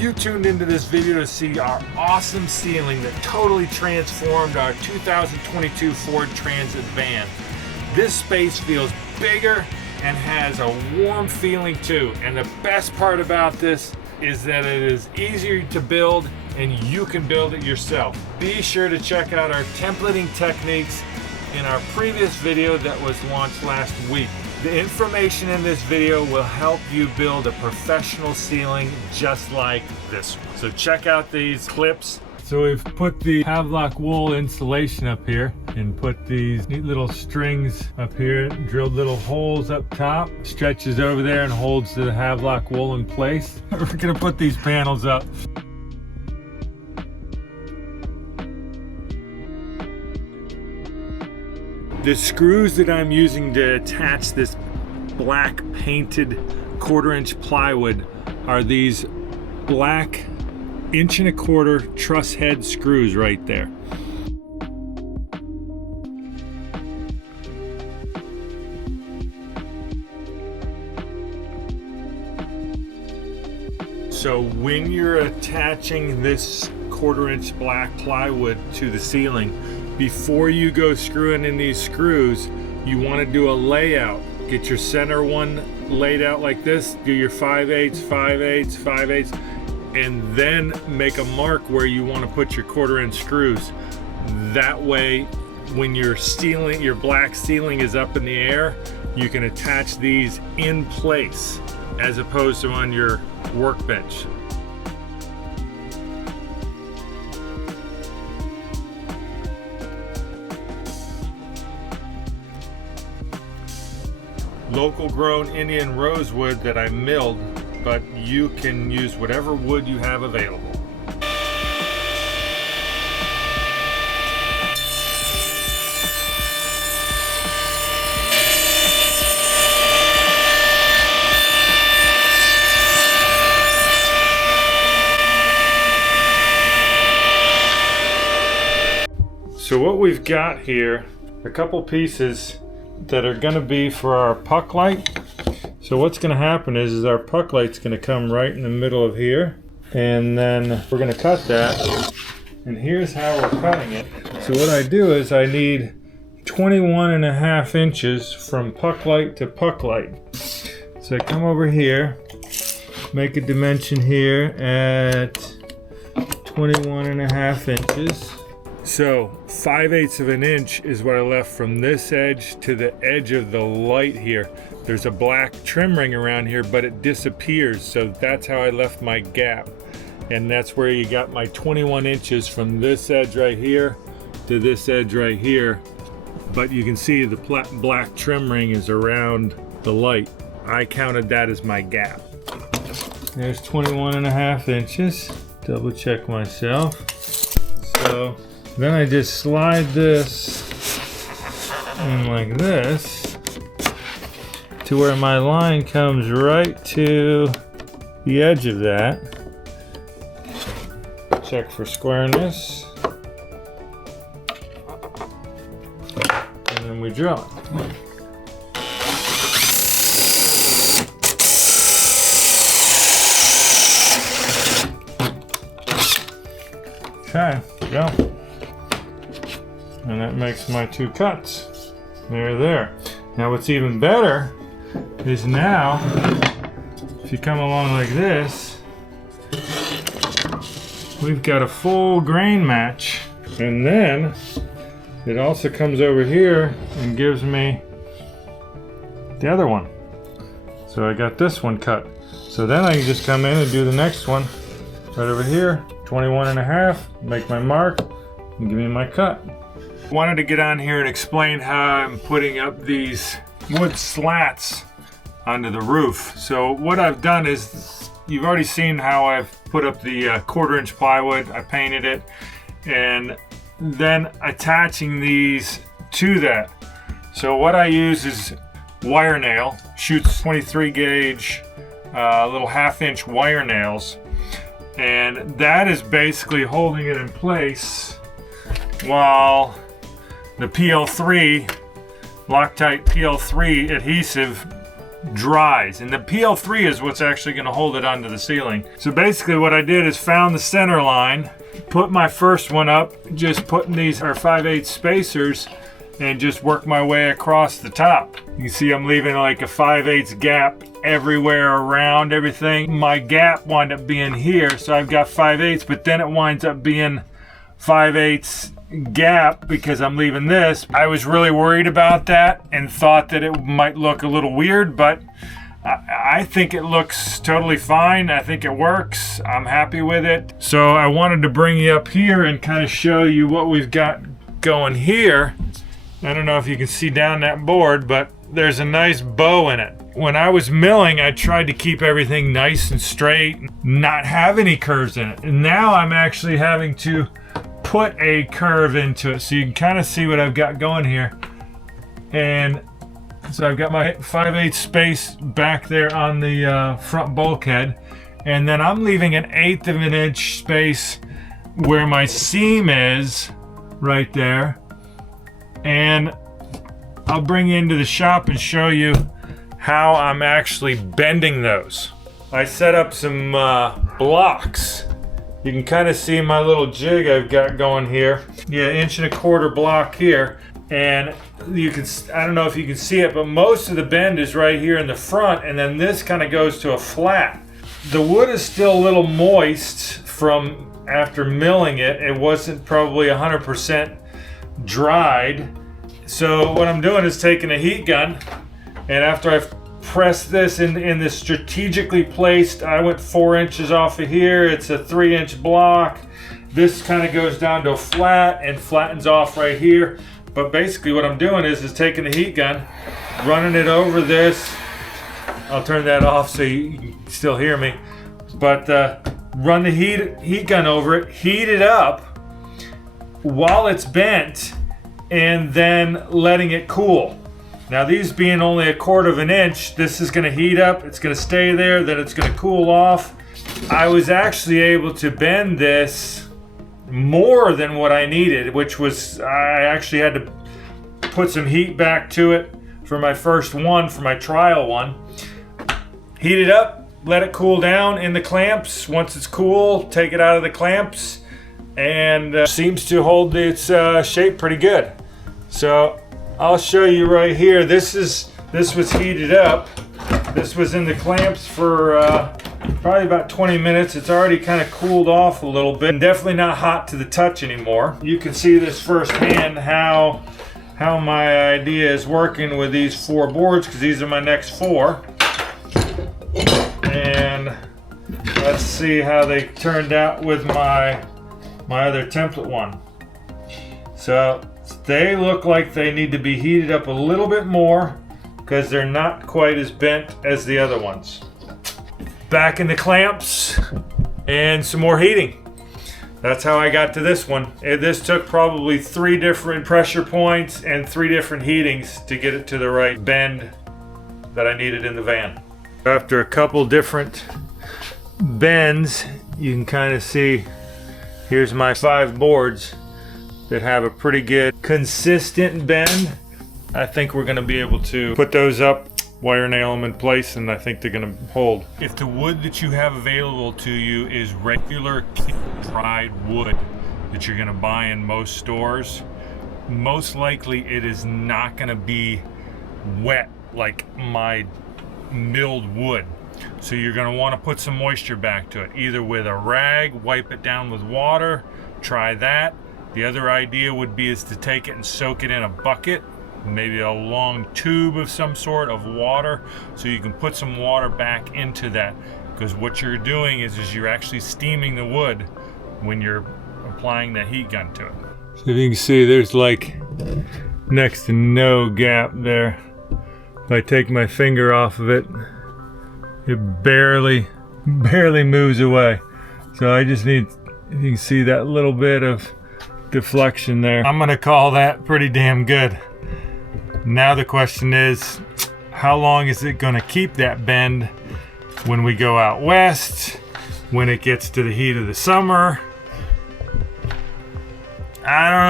You tuned into this video to see our awesome ceiling that totally transformed our 2022 Ford Transit van. This space feels bigger and has a warm feeling too. And the best part about this is that it is easier to build and you can build it yourself. Be sure to check out our templating techniques in our previous video that was launched last week. The information in this video will help you build a professional ceiling just like this one. So check out these clips. So we've put the Havelock wool insulation up here and put these neat little strings up here, drilled little holes up top, stretches over there and holds the Havelock wool in place. We're gonna put these panels up. The screws that I'm using to attach this black painted 1/4-inch plywood are these black 1¼ inch truss head screws right there. So when you're attaching this 1/4 inch black plywood to the ceiling, before you go screwing in these screws, you want to do a layout. Get your center one laid out like this, do your 5/8, 5/8, 5/8, and then make a mark where you want to put your 1/4 inch screws. That way, when your ceiling, your black ceiling is up in the air, you can attach these in place as opposed to on your workbench. Local grown Indian rosewood that I milled, but you can use whatever wood you have available. So what we've got here, a couple pieces that are going to be for our puck light. So what's going to happen is our puck light's going to come right in the middle of here, and then we're going to cut that, and here's how we're cutting it. So what I do is I need 21½ inches from puck light to puck light. So I come over here, make a dimension here at 21½ inches. So 5/8 of an inch is what I left from this edge to the edge of the light here. There's a black trim ring around here, but it disappears. So that's how I left my gap. And that's where you got my 21 inches from this edge right here to this edge right here. But you can see the black trim ring is around the light. I counted that as my gap. There's 21½ inches. Double check myself. So then I just slide this in like this to where my line comes right to the edge of that. Check for squareness. And then we drill it. Okay, go. And that makes my 2 cuts. There. Now what's even better is now, if you come along like this, we've got a full grain match. And then it also comes over here and gives me the other one. So I got this one cut. So then I can just come in and do the next one right over here, 21½, make my mark, and give me my cut. Wanted to get on here and explain how I'm putting up these wood slats onto the roof. So what I've done is, you've already seen how I've put up the 1/4 inch plywood. I painted it, and then attaching these to that. So what I use is wire nail, shoots 23 gauge, little 1/2 inch wire nails, and that is basically holding it in place while the PL3, Loctite PL3 adhesive dries, and the PL3 is what's actually going to hold it onto the ceiling. So basically what I did is found the center line, put my first one up, just putting these are 5/8 spacers, and just work my way across the top. You can see I'm leaving like a 5/8 gap everywhere around everything. My gap wound up being here, so I've got 5/8, but then it winds up being 5/8 gap because I'm leaving this. I was really worried about that and thought that it might look a little weird, but I think it looks totally fine. I think it works. I'm happy with it. So I wanted to bring you up here and kind of show you what we've got going here. I don't know if you can see down that board, but there's a nice bow in it. When I was milling, I tried to keep everything nice and straight, not have any curves in it. And now I'm actually having to put a curve into it, so you can kind of see what I've got going here. And so I've got my 5/8 space back there on the front bulkhead, and then I'm leaving an 1/8 of an inch space where my seam is, right there. And I'll bring you into the shop and show you how I'm actually bending those. I set up some blocks. You can kind of see my little jig I've got going here. Yeah, 1.25 inch block here. And you can, I don't know if you can see it, but most of the bend is right here in the front, and then this kind of goes to a flat. The wood is still a little moist from after milling it. It wasn't probably 100% dried. So what I'm doing is taking a heat gun, and after I've pressed this in this strategically placed, I went 4 inches off of here. It's a 3-inch block. This kind of goes down to a flat and flattens off right here. But basically what I'm doing is taking the heat gun, running it over this. I'll turn that off so you can still hear me. But run the heat gun over it, heat it up while it's bent, and then letting it cool. Now these being only 1/4 inch, this is going to heat up, it's going to stay there, then it's going to cool off. I was actually able to bend this more than what I needed, which was, I actually had to put some heat back to it for my first one, for my trial one. Heat it up, let it cool down in the clamps. Once it's cool, take it out of the clamps, and seems to hold its shape pretty good. So I'll show you right here. This was heated up. This was in the clamps for probably about 20 minutes. It's already kind of cooled off a little bit. Definitely not hot to the touch anymore. You can see this firsthand how my idea is working with these 4 boards, because these are my next 4. And let's see how they turned out with my other template one. So they look like they need to be heated up a little bit more because they're not quite as bent as the other ones. Back in the clamps and some more heating. That's how I got to this one. This took probably 3 different pressure points and 3 different heatings to get it to the right bend that I needed in the van. After a couple different bends, you can kind of see, here's my 5 boards that have a pretty good consistent bend. I think we're going to be able to put those up, wire nail them in place, and I think they're going to hold. If the wood that you have available to you is regular dried wood that you're going to buy in most stores, most likely it is not going to be wet like my milled wood. So you're going to want to put some moisture back to it, either with a rag, wipe it down with water, try that. The other idea would be is to take it and soak it in a bucket, maybe a long tube of some sort of water, so you can put some water back into that, because what you're doing is you're actually steaming the wood when you're applying the heat gun to it. So if you can see, there's like next to no gap there. If I take my finger off of it, it barely moves away. So I just need, you can see that little bit of deflection there. I'm gonna call that pretty damn good. Now the question is, how long is it gonna keep that bend when we go out west, when it gets to the heat of the summer? I don't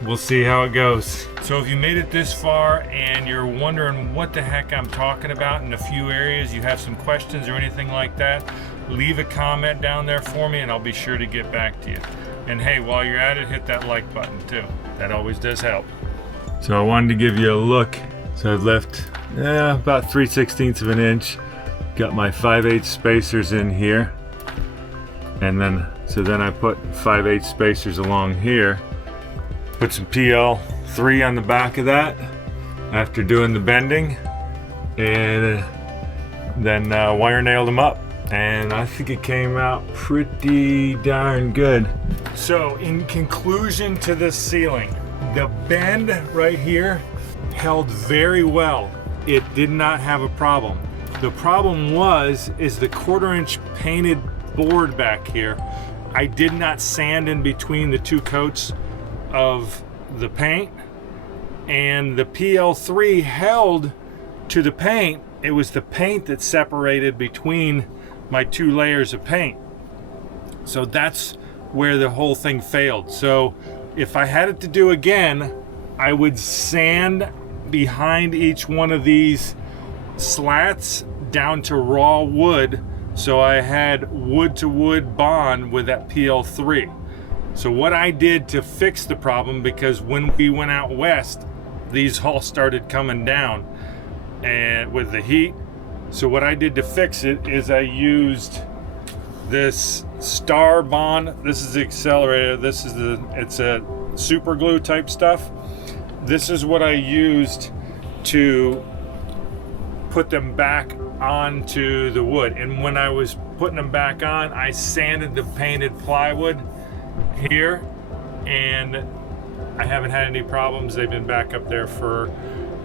know. we'll see how it goes. So if you made it this far and you're wondering what the heck I'm talking about in a few areas, you have some questions or anything like that, leave a comment down there for me and I'll be sure to get back to you. And hey, while you're at it, hit that like button too. That always does help. So I wanted to give you a look. So I've left about 3/16 of an inch. Got my 5/8 spacers in here. And then I put 5/8 spacers along here. Put some PL3 on the back of that after doing the bending. And then wire nailed them up. And I think it came out pretty darn good. So in conclusion to this ceiling, the bend right here held very well. It did not have a problem. The problem is the 1/4 inch painted board back here. I did not sand in between the two coats of the paint, and the PL3 held to the paint. It was the paint that separated between my two layers of paint. So that's where the whole thing failed. So if I had it to do again, I would sand behind each one of these slats down to raw wood, so I had wood to wood bond with that PL3. So what I did to fix the problem, because when we went out west, these all started coming down and with the heat. So what I did to fix it is I used this Star Bond. This is the accelerator. It's a super glue type stuff. This is what I used to put them back onto the wood. And when I was putting them back on, I sanded the painted plywood here, and I haven't had any problems. They've been back up there for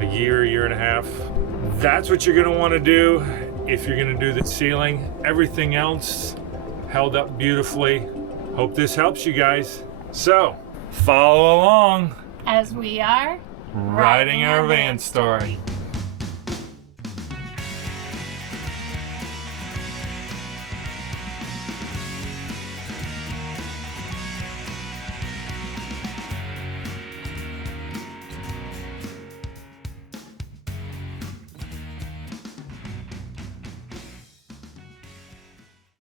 a year and a half. That's what you're gonna wanna do if you're gonna do the ceiling. Everything else held up beautifully. Hope this helps you guys. So, follow along as we are riding our van story.